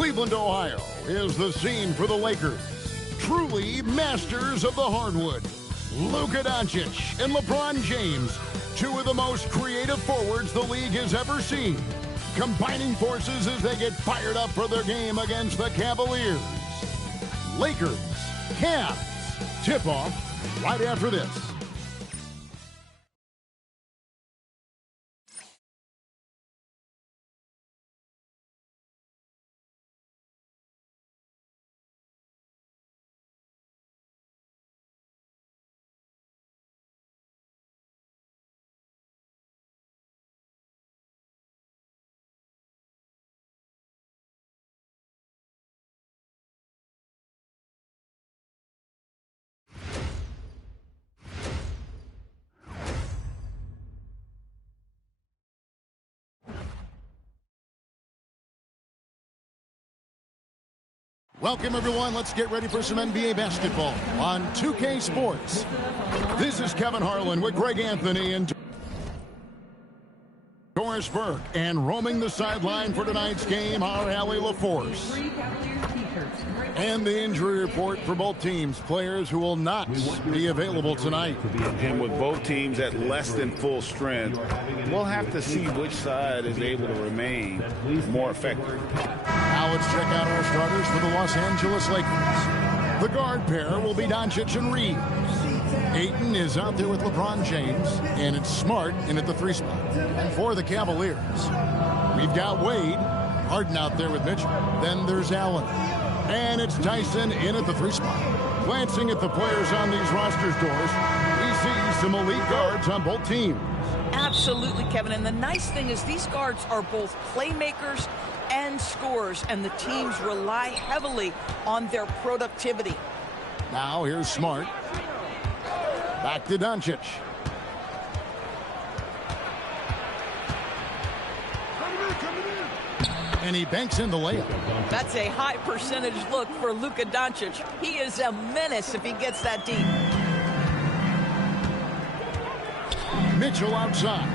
Cleveland, Ohio is the scene for the Lakers. Truly masters of the hardwood. Luka Doncic and LeBron James, two of the most creative forwards the league has ever seen, combining forces as they get fired up for their game against the Cavaliers. Lakers, Cavs, tip-off right after this. Welcome, everyone. Let's get ready for some NBA basketball on 2K Sports. This is Kevin Harlan with Greg Anthony and Doris Burke. And roaming the sideline for tonight's game, our Allie LaForce. And the injury report for both teams. Players who will not be available tonight. And with both teams at less than full strength, we'll have to see which side is able to remain more effective. Now let's check out our starters for the Los Angeles Lakers. The guard pair will be Doncic and Reeves. Ayton is out there with LeBron James, and it's Smart in at the 3 spot. And for the Cavaliers, we've got Wade, Harden out there with Mitchell. Then there's Allen. And it's Tyson in at the 3 spot. Glancing at the players on these rosters, Doris, we see some elite guards on both teams. Absolutely, Kevin. And the nice thing is these guards are both playmakers and scorers, and the teams rely heavily on their productivity. Now here's Smart. Back to Doncic. And he banks in the layup. That's a high percentage look for Luka Doncic. He is a menace if he gets that deep. Mitchell outside.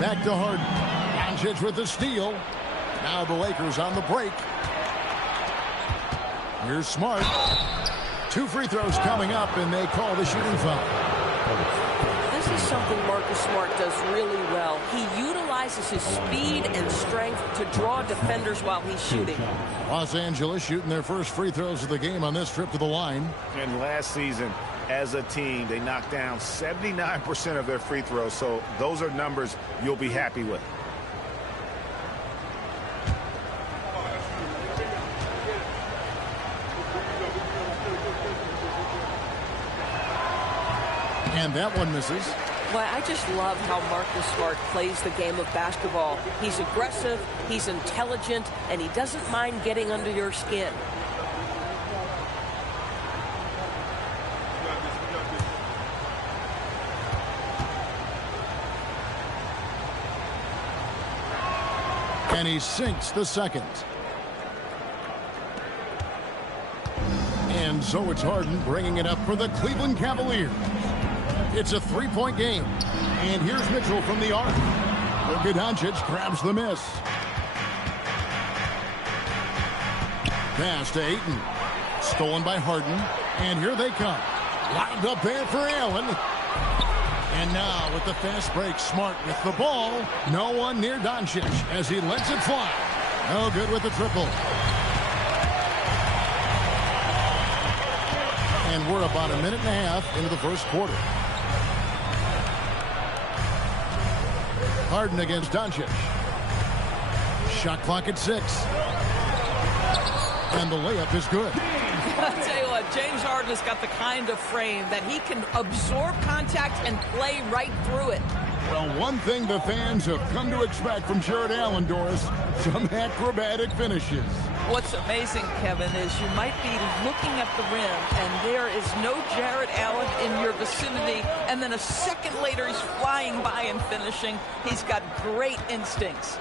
Back to Harden. Doncic with the steal. Now the Lakers on the break. Here's Smart. 2 free throws coming up, and they call the shooting foul. This is something Marcus Smart does really well. He utilizes his speed and strength to draw defenders while he's shooting. Los Angeles shooting their first free throws of the game on this trip to the line. And last season, as a team, they knocked down 79% of their free throws, so those are numbers you'll be happy with. And that one misses. Well, I just love how Marcus Smart plays the game of basketball. He's aggressive, he's intelligent, and he doesn't mind getting under your skin. And he sinks the second. And so it's Harden bringing it up for the Cleveland Cavaliers. It's a 3-point game. And here's Mitchell from the arc. Luka Doncic grabs the miss. Pass to Ayton. Stolen by Harden. And here they come. Lined up there for Allen. And now with the fast break, Smart with the ball. No one near Doncic as he lets it fly. No good with the triple. And we're about a minute and a half into the first quarter. Harden against Doncic. Shot clock at 6. And the layup is good. I'll tell you what, James Harden has got the kind of frame that he can absorb contact and play right through it. Well, one thing the fans have come to expect from Jared Allen, Doris, some acrobatic finishes. What's amazing, Kevin, is you might be looking at the rim, and there is no Jared Allen in your vicinity, and then a second later he's flying by and finishing. He's got great instincts.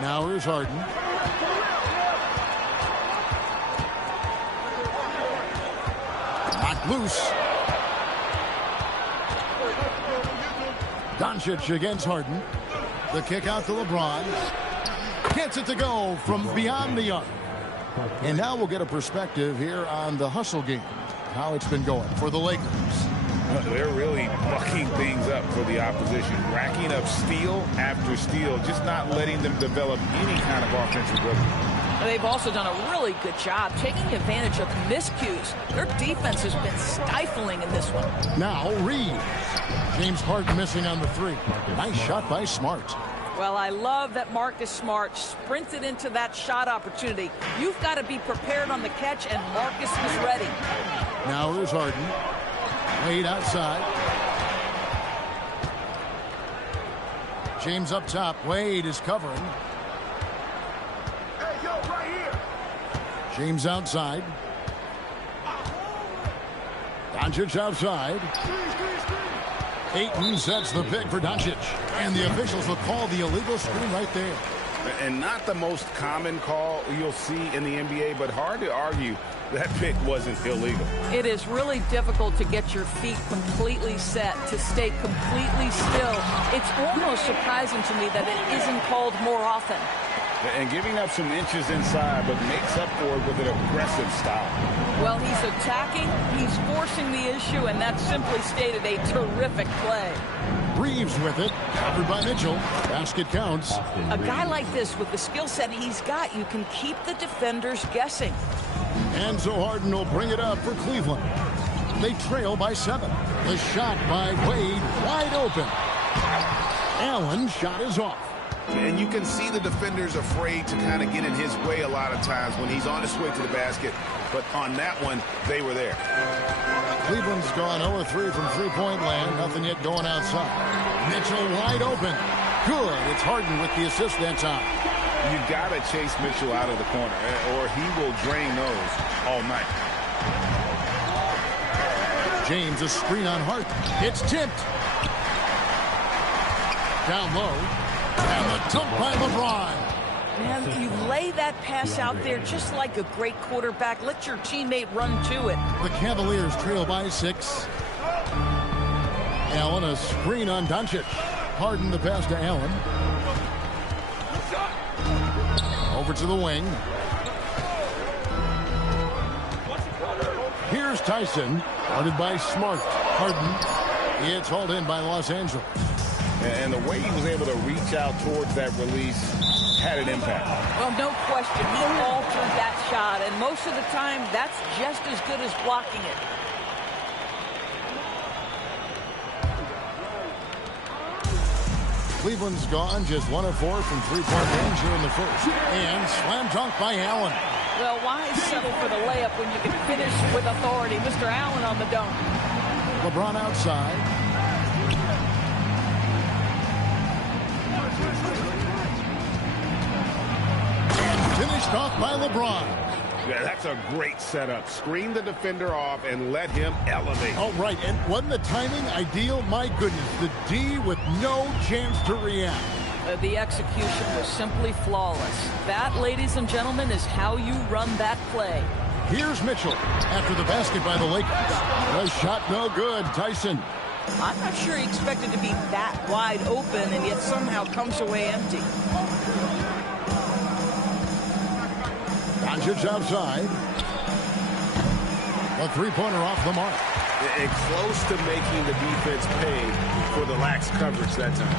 Now here's Harden. Knocked loose. Doncic against Harden. The kick out to LeBron. Gets it to go from beyond the arc. And now we'll get a perspective here on the hustle game. How it's been going for the Lakers. They're really bucking things up for the opposition. Racking up steal after steal. Just not letting them develop any kind of offensive rhythm. They've also done a really good job taking advantage of miscues. Their defense has been stifling in this one. Now Reeves. James Harden missing on the three. Nice shot by Smart. Well, I love that Marcus Smart sprinted into that shot opportunity. You've got to be prepared on the catch, and Marcus was ready. Now here's Harden. Wade outside. James up top. Wade is covering. James outside. Doncic outside. Ayton sets the pick for Doncic. And the officials will call the illegal screen right there. And not the most common call you'll see in the NBA, but hard to argue that pick wasn't illegal. It is really difficult to get your feet completely set, to stay completely still. It's almost surprising to me that it isn't called more often. And giving up some inches inside, but makes up for it with an aggressive style. Well, he's attacking, he's forcing the issue, and that simply stated a terrific play. Reeves with it, covered by Mitchell. Basket counts. A guy like this, with the skill set he's got, you can keep the defenders guessing. And so Harden will bring it up for Cleveland. They trail by 7. The shot by Wade, wide open. Allen's shot is off. And you can see the defenders afraid to kind of get in his way a lot of times when he's on his way to the basket. But on that one, they were there. Cleveland's gone 0-3 from three-point land. Nothing yet going outside. Mitchell wide open. Good. It's Harden with the assist that time. You got to chase Mitchell out of the corner, or he will drain those all night. James, a screen on Harden. It's tipped. Down low. And the dunk by LeBron. Man, you lay that pass out there just like a great quarterback. Let your teammate run to it. The Cavaliers trail by 6. Allen, a screen on Doncic. Harden the pass to Allen. Over to the wing. Here's Tyson. Guarded by Smart. Harden. It's hauled in by Los Angeles. And the way he was able to reach out towards that release had an impact. Well, no question. He altered that shot, and most of the time, that's just as good as blocking it. Cleveland's gone just 1 of 4 from three-point range here in the first. And slam dunk by Allen. Well, why settle for the layup when you can finish with authority? Mr. Allen on the dunk. LeBron outside. Finished off by LeBron. Yeah, that's a great setup. Screen the defender off and let him elevate. Oh, right. And wasn't the timing ideal? My goodness. The D with no chance to react. The execution was simply flawless. That, ladies and gentlemen, is how you run that play. Here's Mitchell after the basket by the Lakers. The shot no good. Tyson. I'm not sure he expected to be that wide open and yet somehow comes away empty. Doncic outside. A three-pointer off the mark. And close to making the defense pay for the lax coverage that time.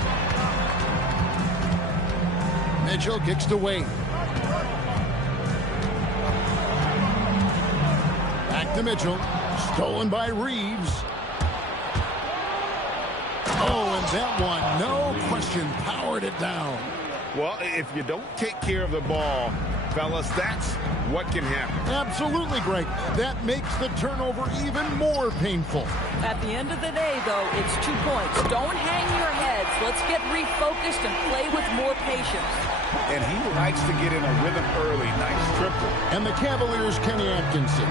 Mitchell kicks to Wade. Back to Mitchell. Stolen by Reeves. Oh, and that one, no question, powered it down. Well, if you don't take care of the ball, fellas, that's what can happen. Absolutely, Greg. That makes the turnover even more painful. At the end of the day, though, it's 2 points. Don't hang your heads. Let's get refocused and play with more patience. And he likes to get in a rhythm early. Nice triple. And the Cavaliers' Kenny Atkinson.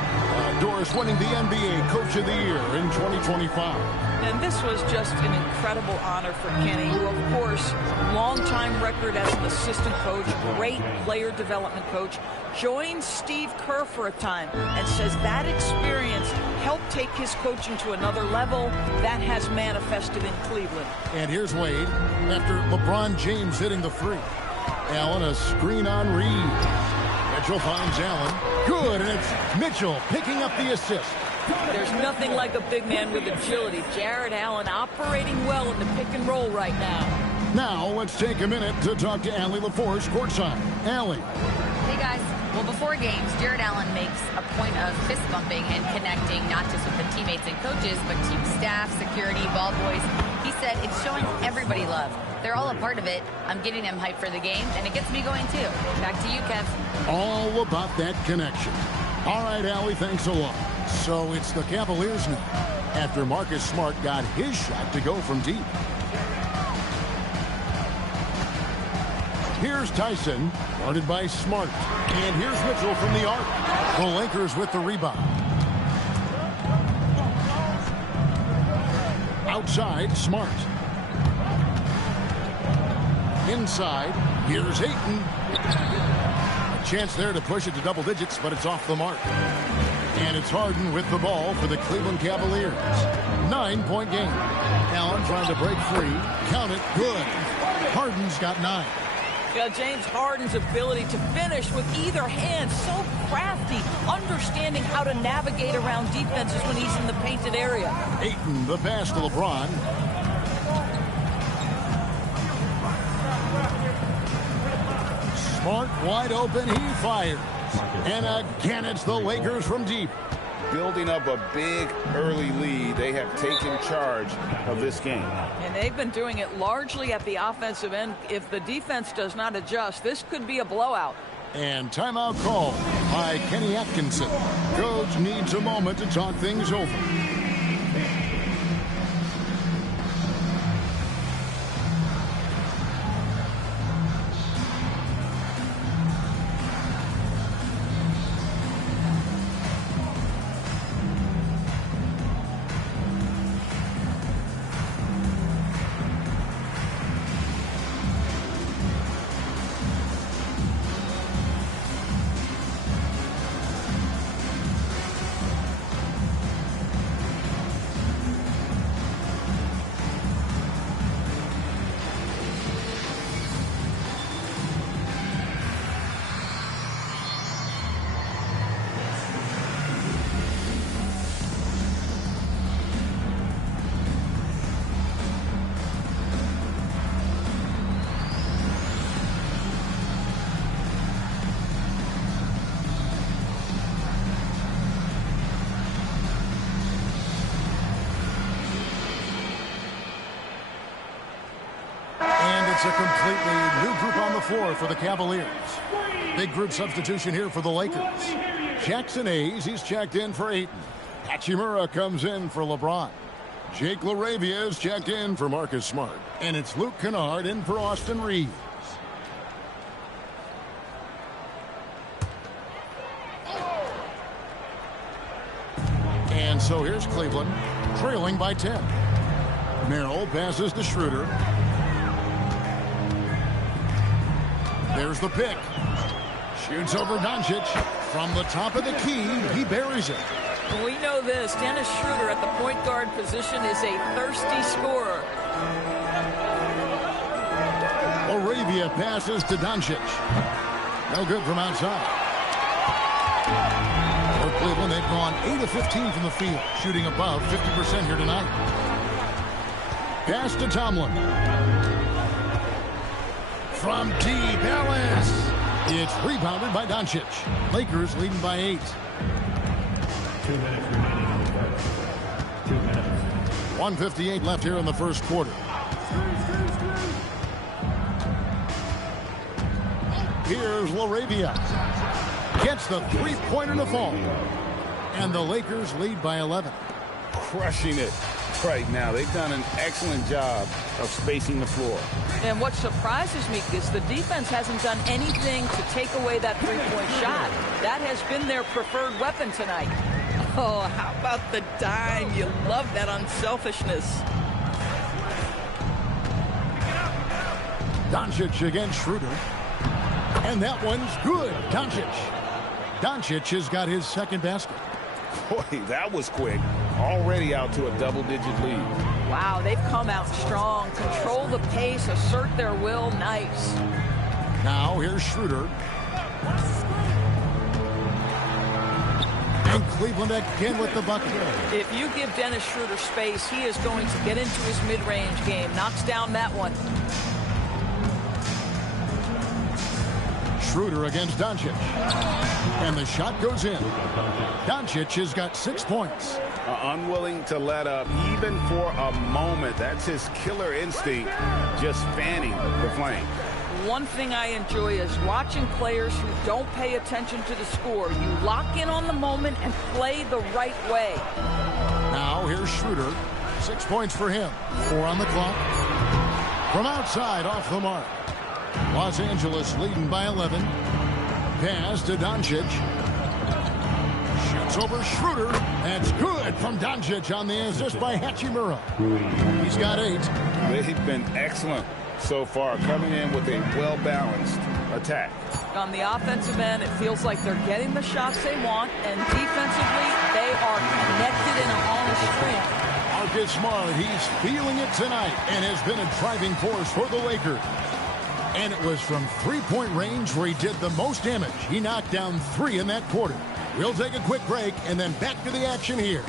Doris winning the NBA Coach of the Year in 2025. And this was just an incredible honor for Kenny, who, of course, long-time record as an assistant coach, great player development coach, joined Steve Kerr for a time and says that experience help take his coaching to another level. That has manifested in Cleveland. And here's Wade after LeBron James hitting the three. Allen, a screen on Reed. Mitchell finds Allen. Good, and it's Mitchell picking up the assist. There's nothing like a big man with agility. Jared Allen operating well in the pick and roll right now. Now, let's take a minute to talk to Allie LaForce courtside. Allie. Hey, guys. Well, before games, Jared Allen makes a point of fist bumping and connecting not just with the teammates and coaches, but team staff, security, ball boys. He said it's showing everybody love. They're all a part of it. I'm getting them hyped for the game, and it gets me going, too. Back to you, Kev. All about that connection. All right, Allie, thanks a lot. So it's the Cavaliers now, after Marcus Smart got his shot to go from deep. Here's Tyson, guarded by Smart. And here's Mitchell from the arc. The Lakers with the rebound. Outside, Smart. Inside, here's Ayton. A chance there to push it to double digits, but it's off the mark. And it's Harden with the ball for the Cleveland Cavaliers. 9-point game. Allen trying to break free. Count it. Good. Harden's got 9. Yeah, James Harden's ability to finish with either hand, so crafty, understanding how to navigate around defenses when he's in the painted area. Ayton, the pass to LeBron. Smart wide open, he fires. And again, it's the Lakers from deep. Building up a big early lead, they have taken charge of this game. And they've been doing it largely at the offensive end. If the defense does not adjust, this could be a blowout. And timeout call by Kenny Atkinson. Coach needs a moment to talk things over. It's a completely new group on the floor for the Cavaliers. Big group substitution here for the Lakers. Jackson Hayes, he's checked in for Ayton. Hachimura comes in for LeBron. Jake LaRavia is checked in for Marcus Smart. And it's Luke Kennard in for Austin Reeves. And so here's Cleveland, trailing by 10. Merrill passes to Schroeder. There's the pick. Shoots over Doncic. From the top of the key, he buries it. We know this. Dennis Schroeder at the point guard position is a thirsty scorer. LaRavia passes to Doncic. No good from outside. For Cleveland, they've gone 8 of 15 from the field, shooting above 50% here tonight. Pass to Tomlin. From deep, Ellis. It's rebounded by Doncic. Lakers leading by 8. 2 minutes remaining on the clock. 2 minutes. 1:58 left here in the first quarter. Here's LaRavia. Gets the three-pointer to fall. And the Lakers lead by 11. Crushing it right now. They've done an excellent job of spacing the floor. And what surprises me is the defense hasn't done anything to take away that three-point shot. That has been their preferred weapon tonight. Oh, how about the dime? You love that unselfishness. Doncic against Schroeder. And that one's good. Doncic has got his second basket. Boy, that was quick. Already out to a double-digit lead. Wow, they've come out strong. Control the pace, assert their will. Nice. Now here's Schroeder. And Cleveland again with the bucket. If you give Dennis Schroeder space, he is going to get into his mid-range game. Knocks down that one. Schroeder against Doncic. And the shot goes in. Doncic has got 6 points. Unwilling to let up even for a moment. That's his killer instinct, just fanning the flame. One thing I enjoy is watching players who don't pay attention to the score. You lock in on the moment and play the right way. Now here's Schroeder. 6 points for him. 4 on the clock. From outside, off the mark. Los Angeles leading by 11. Pass to Doncic. Shoots over Schroeder. That's good from Doncic on the assist by Hachimura. He's got 8. They've been excellent so far, coming in with a well-balanced attack. On the offensive end, it feels like they're getting the shots they want, and defensively, they are connected and on a string. Marcus Smart, he's feeling it tonight and has been a driving force for the Lakers. And it was from three-point range where he did the most damage. He knocked down 3 in that quarter. We'll take a quick break and then back to the action here.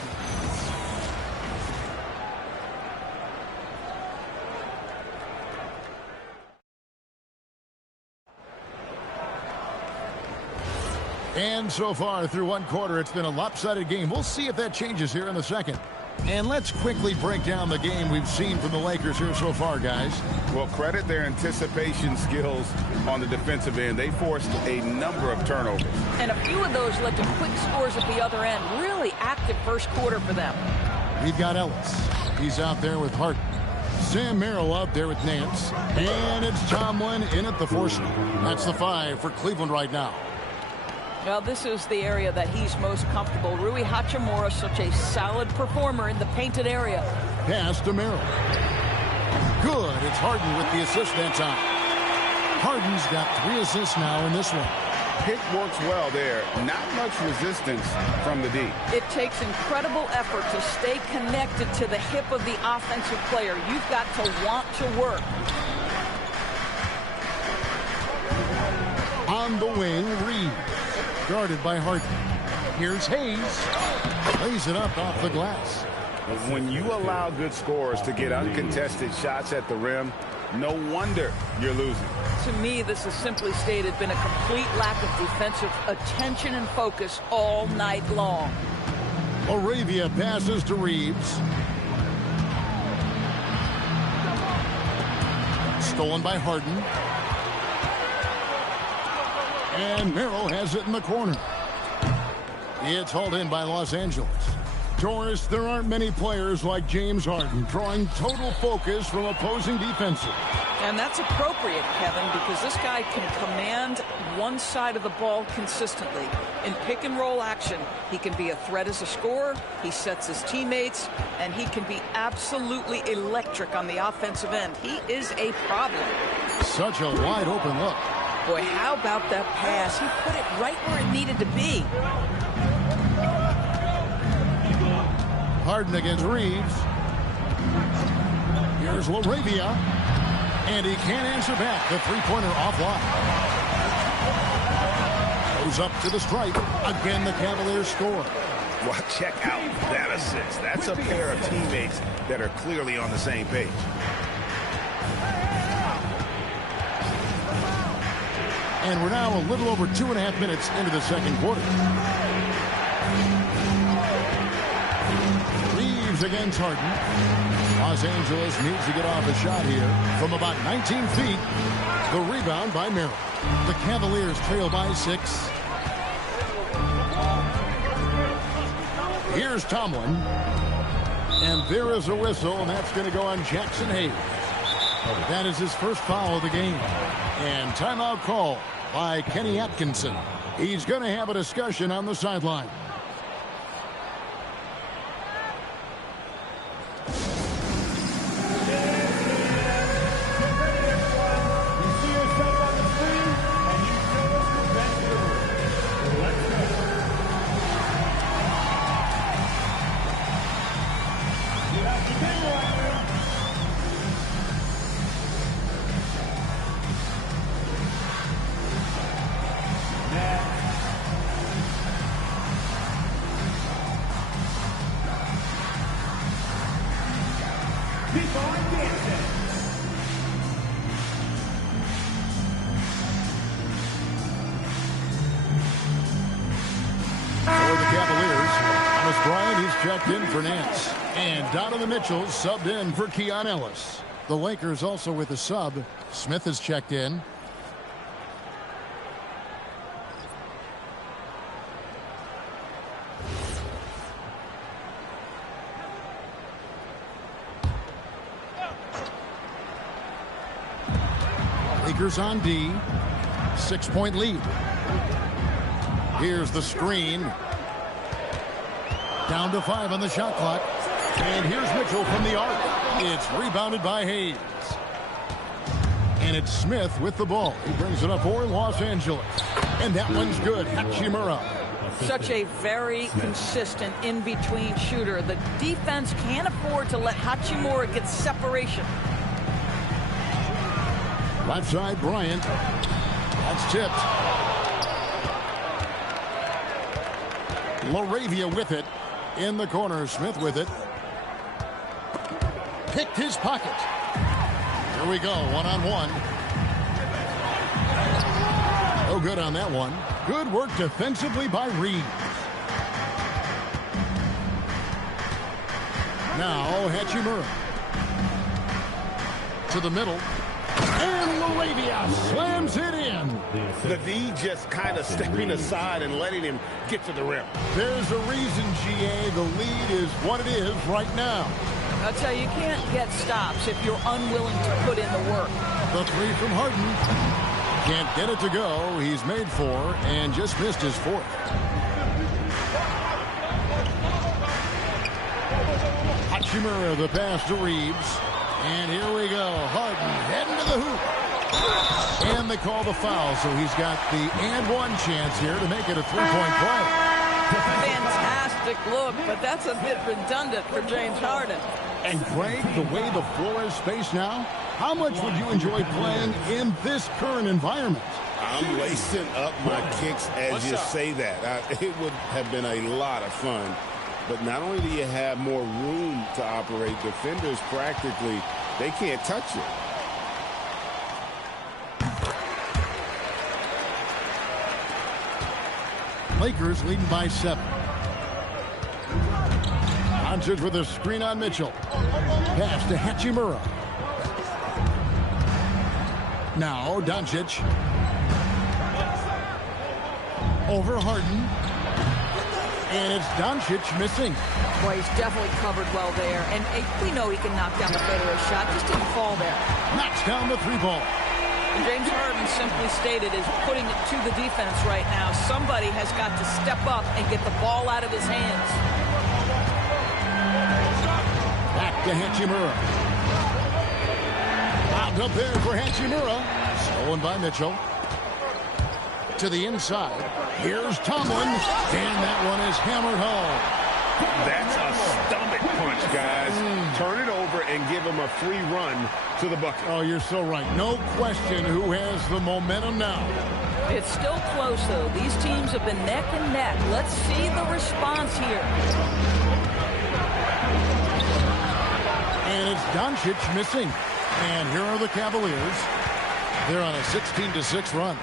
And so far through one quarter, it's been a lopsided game. We'll see if that changes here in the second. And let's quickly break down the game we've seen from the Lakers here so far, guys. Well, credit their anticipation skills on the defensive end. They forced a number of turnovers. And a few of those led to quick scores at the other end. Really active first quarter for them. We've got Ellis. He's out there with Harden. Sam Merrill out there with Nance. And it's Tomlin in at the 4 spot. That's the 5 for Cleveland right now. Well, this is the area that he's most comfortable. Rui Hachimura, such a solid performer in the painted area. Pass to Merrill. Good. It's Harden with the assist that time. Harden's got 3 assists now in this one. Pick works well there. Not much resistance from the D. It takes incredible effort to stay connected to the hip of the offensive player. You've got to want to work. On the wing, Reeves. Guarded by Harden. Here's Hayes. Lays it up off the glass. When you allow good scorers to get uncontested shots at the rim, no wonder you're losing. To me, this has simply stated been a complete lack of defensive attention and focus all night long. Arabia passes to Reeves. Stolen by Harden. And Merrill has it in the corner. It's hauled in by Los Angeles. Doris, there aren't many players like James Harden drawing total focus from opposing defenses. And that's appropriate, Kevin, because this guy can command one side of the ball consistently. In pick and roll action, he can be a threat as a scorer, he sets his teammates, and he can be absolutely electric on the offensive end. He is a problem. Such a wide open look. Boy, how about that pass? He put it right where it needed to be. Harden against Reeves. Here's LaRavia. And he can't answer back. The three-pointer offline. Goes up to the stripe. Again, the Cavaliers score. Well, check out that assist. That's a pair of teammates that are clearly on the same page. And we're now a little over 2.5 minutes into the second quarter. Reeves against Harden. Los Angeles needs to get off a shot here from about 19 feet. The rebound by Merrill. The Cavaliers trail by 6. Here's Tomlin. And there is a whistle, and that's going to go on Jackson Hayes. That is his first foul of the game. And timeout call by Kenny Atkinson. He's going to have a discussion on the sideline. checked in for Nance. And Donovan Mitchell subbed in for Keon Ellis. The Lakers also with a sub. Smith is checked in. Lakers on D. 6-point lead. Here's the screen. Down to 5 on the shot clock. And here's Mitchell from the arc. It's rebounded by Hayes. And it's Smith with the ball. He brings it up for Los Angeles. And that one's good. Hachimura. Such a very consistent in-between shooter. The defense can't afford to let Hachimura get separation. Left side, Bryant. That's tipped. Laravia with it. In the corner, Smith with it. Picked his pocket. Here we go, one-on-one. Oh, good on that one. Good work defensively by Reeves. Now, Hachimura. To the middle. And Laravia slams it in. The D just kind of stepping aside and letting him get to the rim. There's a reason, GA. The lead is what it is right now. I'll tell you, you can't get stops if you're unwilling to put in the work. The three from Harden. Can't get it to go. He's made 4 and just missed his 4th. Hachimura, the pass to Reeves. And here we go. Harden heading to the hoop. And they call the foul, so he's got the and one chance here to make it a 3-point play. Fantastic look, but that's a bit redundant for James Harden. And Greg, the way the floor is spaced now, how much would you enjoy playing in this current environment? I'm lacing up my kicks as you say that. It would have been a lot of fun. But not only do you have more room to operate, defenders practically, they can't touch it. Lakers leading by 7. Doncic with a screen on Mitchell. Pass to Hachimura. Now Doncic. Over Harden. And it's Doncic missing. Boy, he's definitely covered well there. And we know he can knock down the fadeaway shot. Just didn't fall there. Knocks down the 3-ball. And James Harden simply stated is putting it to the defense right now. Somebody has got to step up and get the ball out of his hands. Back to Hachimura. Out up there for Hachimura. Stolen by Mitchell. To the inside. Here's Tomlin. And that one is hammered home. That's a stomach punch, guys. Turn it over and give him a free run to the bucket. Oh, you're so right. No question who has the momentum now. It's still close, though. These teams have been neck and neck. Let's see the response here. And it's Doncic missing. And here are the Cavaliers. They're on a 16-6 run.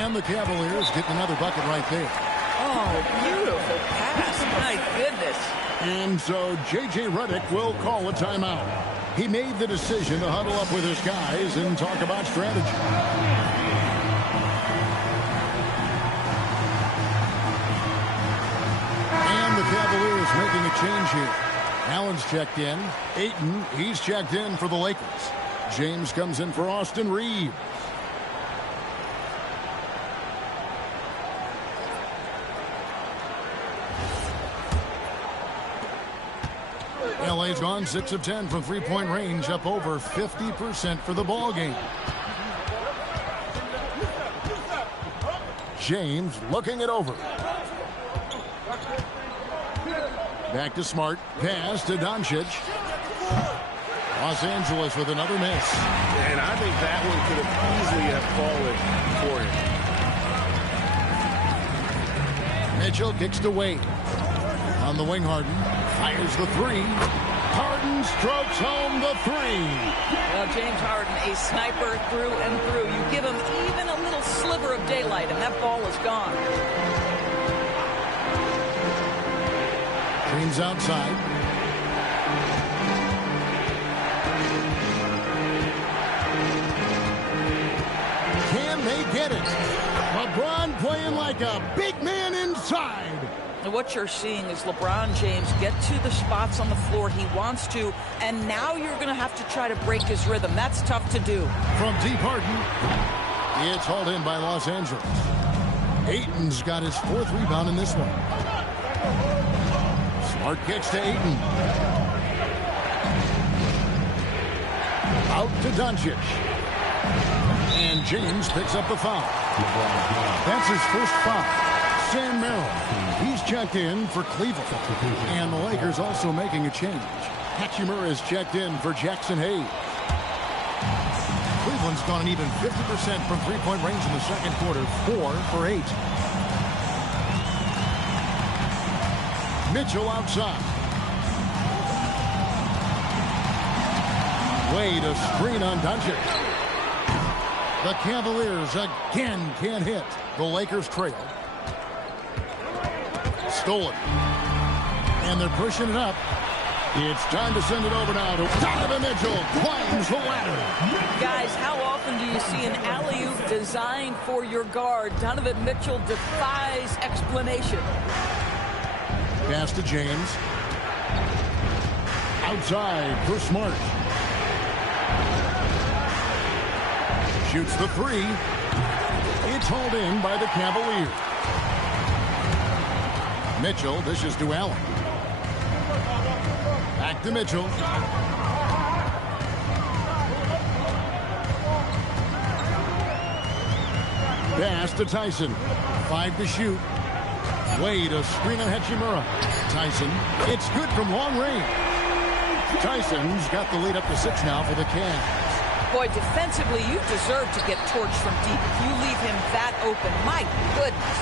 And the Cavaliers getting another bucket right there. Oh, beautiful pass. My goodness. And so J.J. Redick will call a timeout. He made the decision to huddle up with his guys and talk about strategy. And the Cavaliers making a change here. Allen's checked in. Ayton, he's checked in for the Lakers. James comes in for Austin Reeves. LA's gone 6 of 10 from 3-point range, up over 50% for the ball game. James looking it over. Back to Smart. Pass to Doncic. Los Angeles with another miss. And I think that one could have easily have fallen for him. Mitchell kicks to Wade. On the wing, Harden fires the 3. Harden strokes home the 3. Well, James Harden, a sniper through and through. You give him even a little sliver of daylight, and that ball is gone. James outside. Can they get it? LeBron playing like a big man inside. And what you're seeing is LeBron James get to the spots on the floor he wants to, and now you're going to have to try to break his rhythm. That's tough to do. From deep Harden, it's hauled in by Los Angeles. Ayton's got his 4th rebound in this one. Smart kicks to Ayton. Out to Doncic. And James picks up the foul. That's his first foul. Sam Merrill, he's checked in for Cleveland. And the Lakers also making a change. Hachimura is checked in for Jackson Hayes. Cleveland's gone an even 50% from three-point range in the second quarter, 4 for 8. Mitchell outside. Wade, a screen on Doncic. The Cavaliers again can't hit. The Lakers trail. Stolen. And they're pushing it up. It's time to send it over now to Donovan Mitchell. Climbs the ladder. Guys, how often do you see an alley-oop designed for your guard? Donovan Mitchell defies explanation. Pass to James. Outside for Smart. Shoots the 3. It's hauled in by the Cavaliers. Mitchell dishes to Allen. Back to Mitchell. Pass to Tyson. 5 to shoot. Wade, a screen on Hachimura. Tyson, it's good from long range. Tyson's got the lead up to 6 now for the Cavs. Boy, defensively, you deserve to get torched from deep if you leave him that open. My goodness.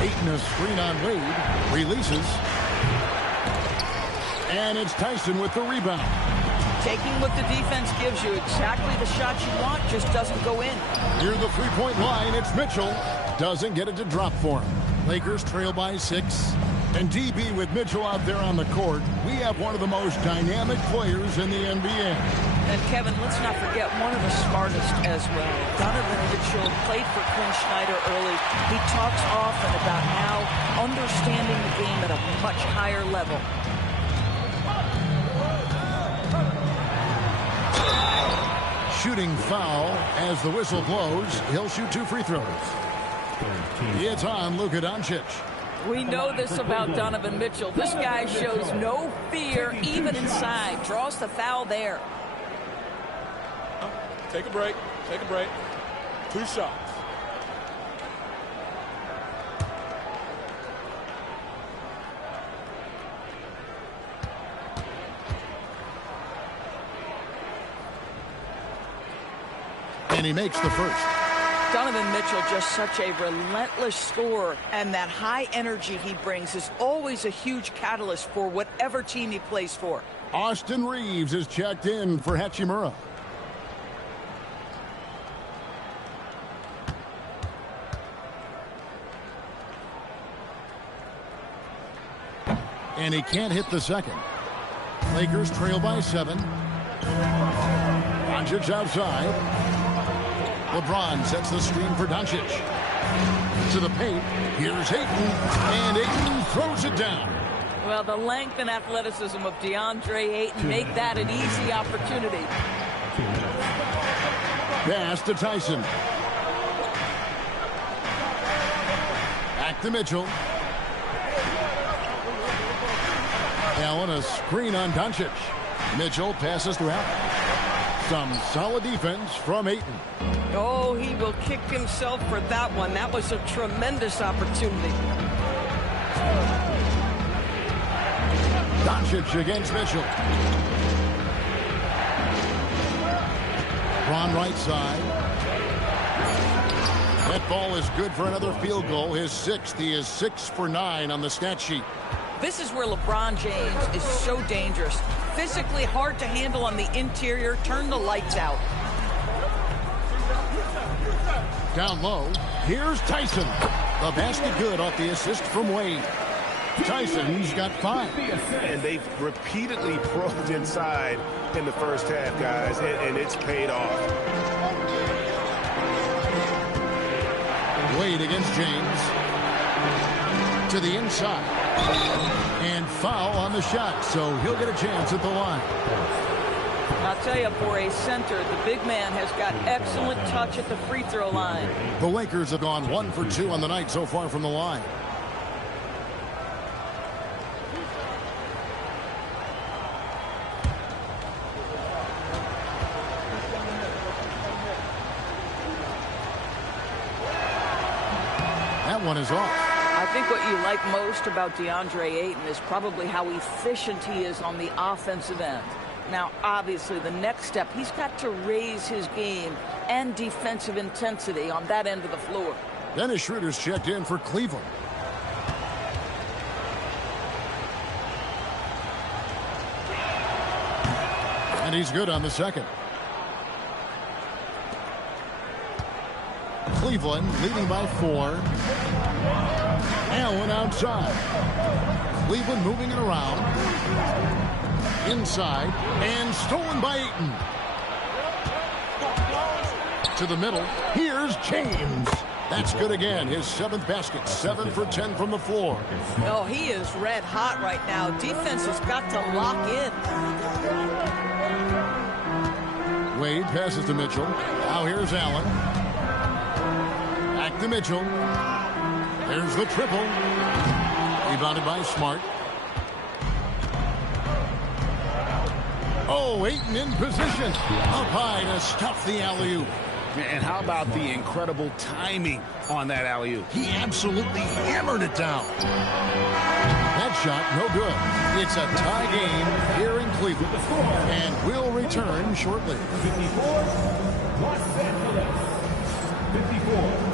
Ayton, a screen on Wade. Releases. And it's Tyson with the rebound. Taking what the defense gives you, exactly the shot you want, just doesn't go in. Near the three-point line, it's Mitchell. Doesn't get it to drop for him. Lakers trail by 6. And DB with Mitchell out there on the court, we have one of the most dynamic players in the NBA. And Kevin, let's not forget one of the smartest as well. Donovan Mitchell played for Quinn Snyder early. He talks often about now understanding the game at a much higher level. Shooting foul as the whistle blows. He'll shoot 2 free throws. It's on Luka Doncic. We know this about Donovan Mitchell. This guy shows no fear, even inside. Draws the foul there. Take a break. Take a break. 2 shots. And he makes the first. Donovan Mitchell, just such a relentless scorer, and that high energy he brings is always a huge catalyst for whatever team he plays for. Austin Reeves is checked in for Hachimura. And he can't hit the second. Lakers trail by 7. Doncic outside. LeBron sets the screen for Doncic. To the paint. Here's Ayton. And Ayton throws it down. Well, the length and athleticism of DeAndre Ayton make that an easy opportunity. Pass to Tyson. Back to Mitchell. Allen, a screen on Doncic. Mitchell passes to Allen. Some solid defense from Ayton. Oh, he will kick himself for that one. That was a tremendous opportunity. Doncic against Mitchell. Ron right side. That ball is good for another field goal. His 6th. He is 6 for 9 on the stat sheet. This is where LeBron James is so dangerous. Physically hard to handle on the interior. Turn the lights out. Down low. Here's Tyson. The basket good off the assist from Wade. Tyson's got 5. And they've repeatedly probed inside in the first half, guys, and it's paid off. Wade against James. To the inside. And foul on the shot, so he'll get a chance at the line. I'll tell you, for a center, the big man has got excellent touch at the free throw line. The Lakers have gone 1 for 2 on the night so far from the line. That one is off. I think what you like most about DeAndre Ayton is probably how efficient he is on the offensive end. Now, obviously, the next step, he's got to raise his game and defensive intensity on that end of the floor. Dennis Schroeder's checked in for Cleveland. And he's good on the second. Cleveland leading by 4. Allen outside. Cleveland moving it around. Inside. And stolen by Ayton. To the middle. Here's James. That's good again. His 7th basket. 7 for 10 from the floor. Oh, he is red hot right now. Defense has got to lock in. Wade passes to Mitchell. Now here's Allen. Back to Mitchell. There's the triple. Rebounded by Smart. Oh, Ayton in position. Up high to stuff the alley-oop. And how about the incredible timing on that alley-oop? He absolutely hammered it down. That shot, no good. It's a tie game here in Cleveland. And we'll return shortly. 54, Los Angeles. 54.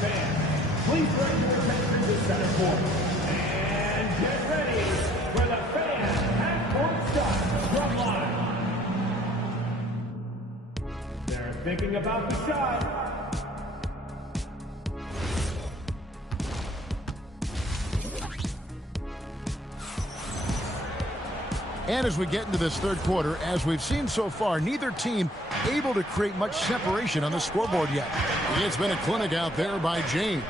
Fans, please bring your attention to center court. And get ready for the fan half-court shot from line. They're thinking about the shot. And as we get into this third quarter, as we've seen so far, neither team able to create much separation on the scoreboard yet. It's been a clinic out there by James.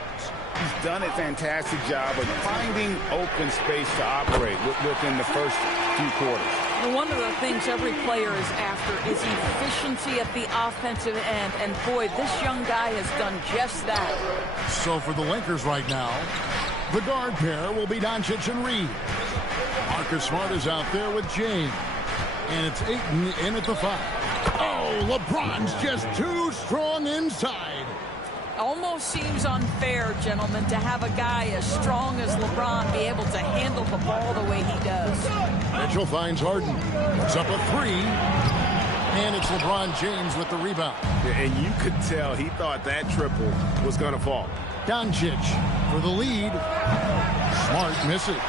He's done a fantastic job of finding open space to operate within the first few quarters. And one of the things every player is after is efficiency at the offensive end. And boy, this young guy has done just that. So for the Lakers right now, the guard pair will be Doncic and Reed. Marcus Smart is out there with James. And it's Ayton in at the 5. Oh, LeBron's just too strong inside. Almost seems unfair, gentlemen, to have a guy as strong as LeBron be able to handle the ball the way he does. Mitchell finds Harden. Puts up a 3. And it's LeBron James with the rebound. And you could tell he thought that triple was going to fall. Doncic for the lead. Smart misses.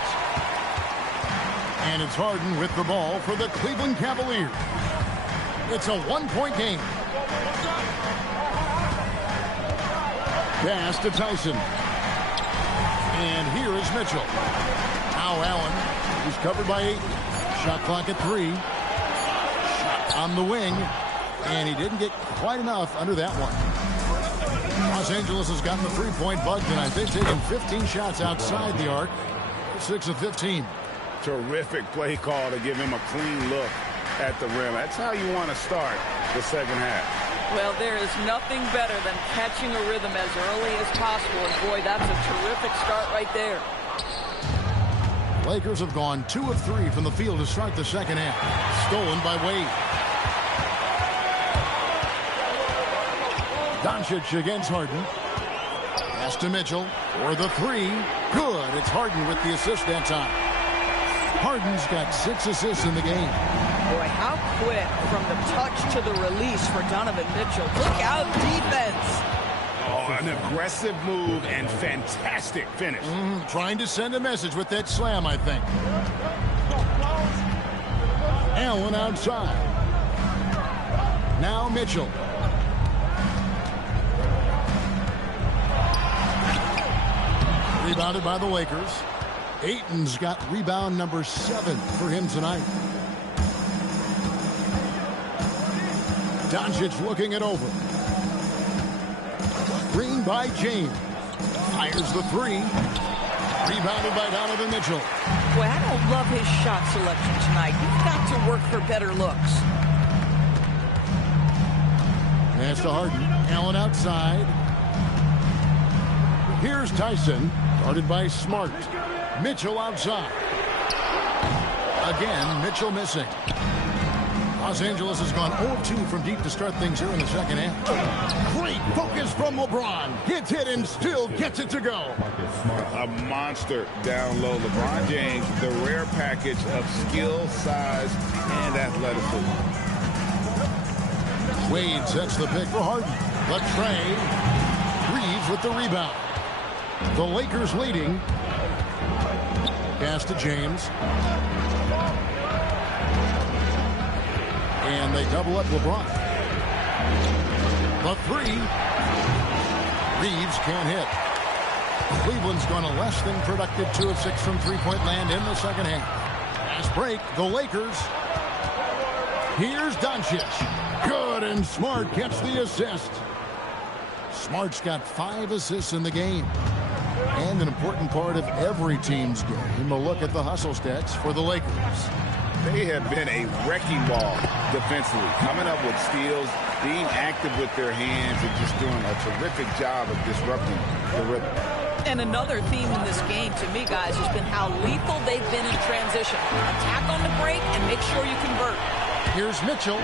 And it's Harden with the ball for the Cleveland Cavaliers. It's a 1-point game. Pass to Tyson. And here is Mitchell. Now Allen. He's covered by 8. Shot clock at 3. Shot on the wing. And he didn't get quite enough under that one. Los Angeles has gotten the 3-point bug tonight. They've taken 15 shots outside the arc. 6 of 15. Terrific play call to give him a clean look at the rim. That's how you want to start the second half. Well, there is nothing better than catching a rhythm as early as possible. And boy, that's a terrific start right there. Lakers have gone 2 of 3 from the field to start the second half. Stolen by Wade. Doncic against Harden. Pass to Mitchell for the 3. Good. It's Harden with the assist that time. Harden's got 6 assists in the game. Boy, how quick from the touch to the release for Donovan Mitchell. Look out, defense. Oh, an aggressive move and fantastic finish. Trying to send a message with that slam, I think. Allen outside. Now Mitchell. Rebounded by the Lakers. Ayton's got rebound number 7 for him tonight. Doncic looking it over. Green by James. Fires the 3. Rebounded by Donovan Mitchell. Boy, I don't love his shot selection tonight. You've got to work for better looks. Pass to Harden. Allen outside. Here's Tyson. Guarded by Smart. Mitchell outside. Again, Mitchell missing. Los Angeles has gone 0-2 from deep to start things here in the second half. Great focus from LeBron. Gets it and still gets it to go. A monster down low. LeBron James, the rare package of skill, size, and athleticism. Wade sets the pick for Harden. Latrey. Reeves with the rebound. The Lakers leading. Pass to James. And they double up LeBron. The 3. Reeves can't hit. Cleveland's gone a less than productive 2 of 6 from three-point land in the second half. Fast break, the Lakers. Here's Doncic. Good, and Smart gets the assist. Smart's got 5 assists in the game. And an important part of every team's game, a look at the hustle stats for the Lakers. They have been a wrecking ball defensively, coming up with steals, being active with their hands, and just doing a terrific job of disrupting the rhythm. And another theme in this game, to me, guys, has been how lethal they've been in transition. Attack on the break and make sure you convert. Here's Mitchell.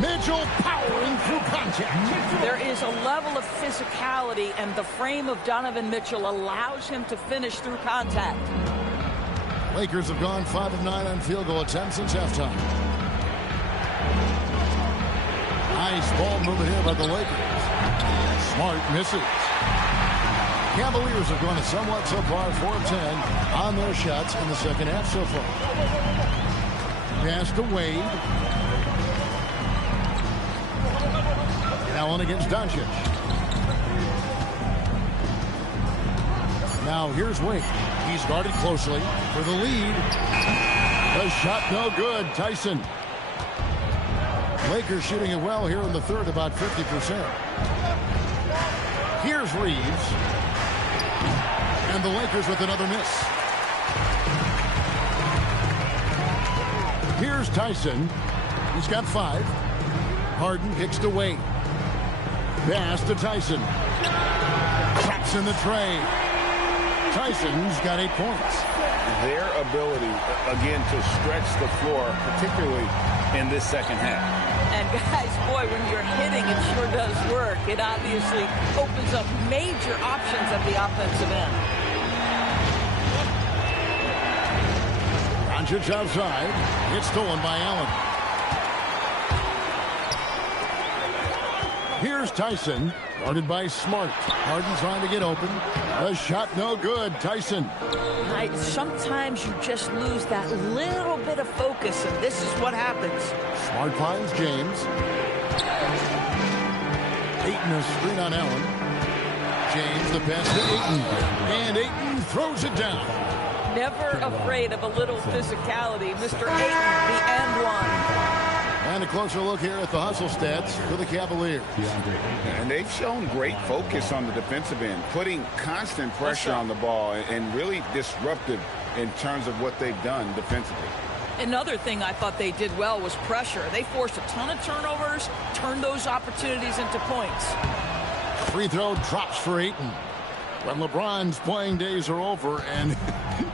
Mitchell powering through contact. There is a level of physicality, and the frame of Donovan Mitchell allows him to finish through contact. Lakers have gone 5 of 9 on field goal attempts since halftime. Nice ball movement here by the Lakers. Smart misses. Cavaliers have gone somewhat so far 4 of 10 on their shots in the second half so far. Pass to Wade. Allen against Doncic. Now here's Wade. He's guarded closely for the lead. The shot no good. Tyson. Lakers shooting it well here in the third, about 50%. Here's Reeves. And the Lakers with another miss. Here's Tyson. He's got 5. Harden kicks to Wade. Pass to Tyson. Traps in the tray. Tyson's got 8 points. Their ability, again, to stretch the floor, particularly in this second half. And guys, boy, when you're hitting, it sure does work. It obviously opens up major options at the offensive end. Doncic outside. It's stolen by Allen. Here's Tyson, guarded by Smart. Harden trying to get open. The shot no good. Tyson. Right, sometimes you just lose that little bit of focus, and this is what happens. Smart finds James. Ayton a screen on Allen. James the pass to Ayton. And Ayton throws it down. Never afraid of a little physicality. Mr. Ayton, the and one. And a closer look here at the hustle stats for the Cavaliers. And they've shown great focus on the defensive end, putting constant pressure on the ball and really disruptive in terms of what they've done defensively. Another thing I thought they did well was pressure. They forced a ton of turnovers, turned those opportunities into points. Free throw drops for Ayton. When LeBron's playing days are over, and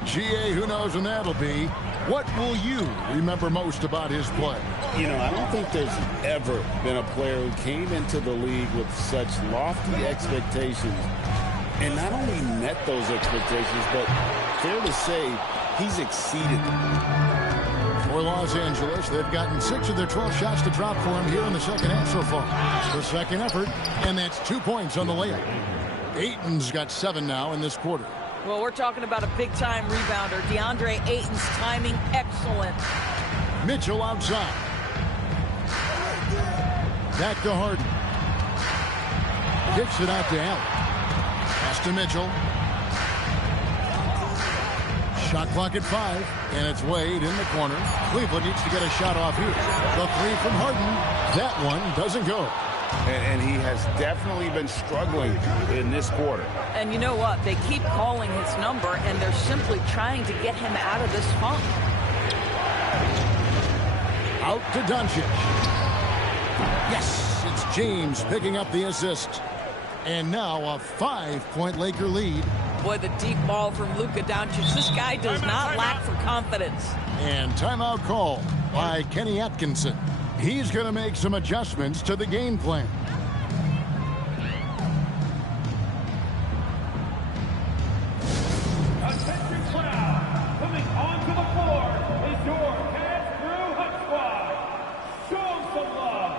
GA, who knows when that'll be, what will you remember most about his play? You know, I don't think there's ever been a player who came into the league with such lofty expectations and not only met those expectations, but fair to say, he's exceeded them. For Los Angeles, they've gotten 6 of their 12 shots to drop for him here in the second half so far. The second effort, and that's 2 points on the layup. Ayton's got 7 now in this quarter. Well, we're talking about a big-time rebounder. DeAndre Ayton's timing excellent. Mitchell outside. Back to Harden. Kicks it out to Allen. Pass to Mitchell. Shot clock at 5, and it's Wade in the corner. Cleveland needs to get a shot off here. The three from Harden. That one doesn't go. And he has definitely been struggling in this quarter. And you know what? They keep calling his number, and they're simply trying to get him out of this funk. Out to Doncic. Yes, it's James picking up the assist. And now a 5-point Laker lead. Boy, the deep ball from Luka Doncic. This guy does not lack for confidence. And timeout call by Kenny Atkinson. He's going to make some adjustments to the game plan. Attention crowd, coming onto the floor is your Cats Crew Hut Squad. Show 'em some love.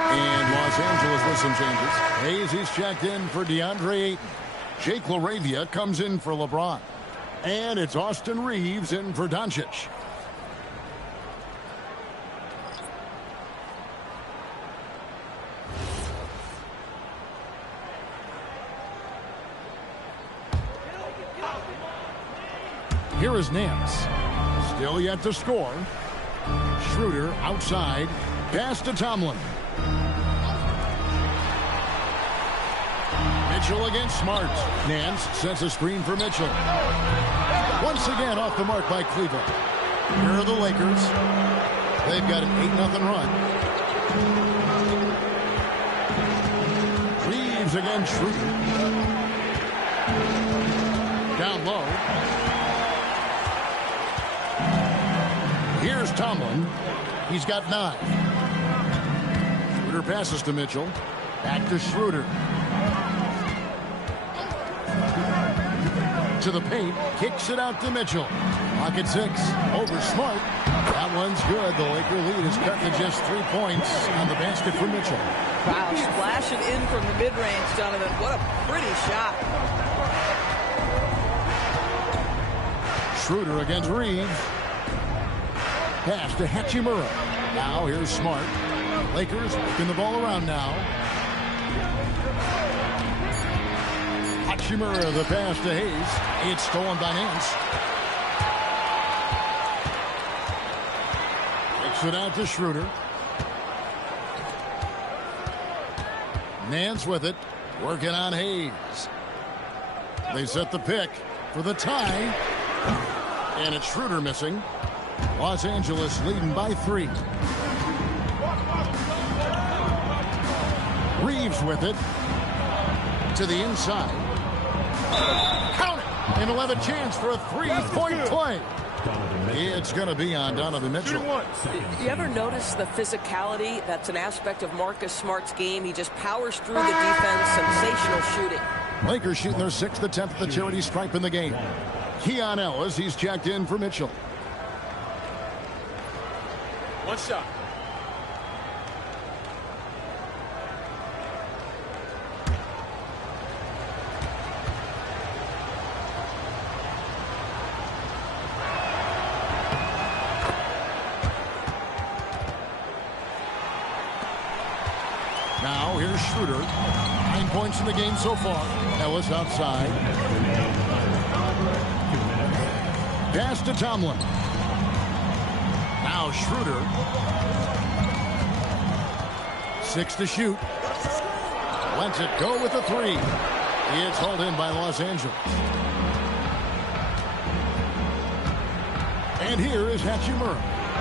And Los Angeles with some changes. Hayes, he's checked in for DeAndre Ayton. Jake LaRavia comes in for LeBron. And it's Austin Reeves in for Doncic. Here is Nance. Still yet to score. Schroeder outside. Pass to Tomlin. Mitchell against Smart. Nance sets a screen for Mitchell. Once again off the mark by Cleveland. Here are the Lakers. They've got an 8-0 run. Reeves against Schroeder. Down low. Here's Tomlin. He's got 9. Schroeder passes to Mitchell. Back to Schroeder. To the paint. Kicks it out to Mitchell. Pocket 6. Over Smart. That one's good. The Laker lead is cut to just 3 points on the basket for Mitchell. Wow, splash it in from the mid-range, Donovan. What a pretty shot. Schroeder against Reeves. Pass to Hachimura. Now here's Smart. Lakers working the ball around now. Hachimura, the pass to Hayes. It's stolen by Nance. Kicks it out to Schroeder. Nance with it. Working on Hayes. They set the pick for the tie. And it's Schroeder missing. Los Angeles leading by 3. Reeves with it. To the inside. Count it! And he'll have a chance for a 3-point play. It's going to be on Donovan Mitchell. You ever notice the physicality? That's an aspect of Marcus Smart's game. He just powers through the defense. Sensational shooting. Lakers shooting their 6th attempt at the charity stripe in the game. Keon Ellis, he's checked in for Mitchell. One shot. Now here's Schroeder. 9 points in the game so far. Ellis outside. Pass to Tomlin. Now Schroeder. 6 to shoot. Lets it go with a 3. It's hauled in by Los Angeles. And here is Hachimura.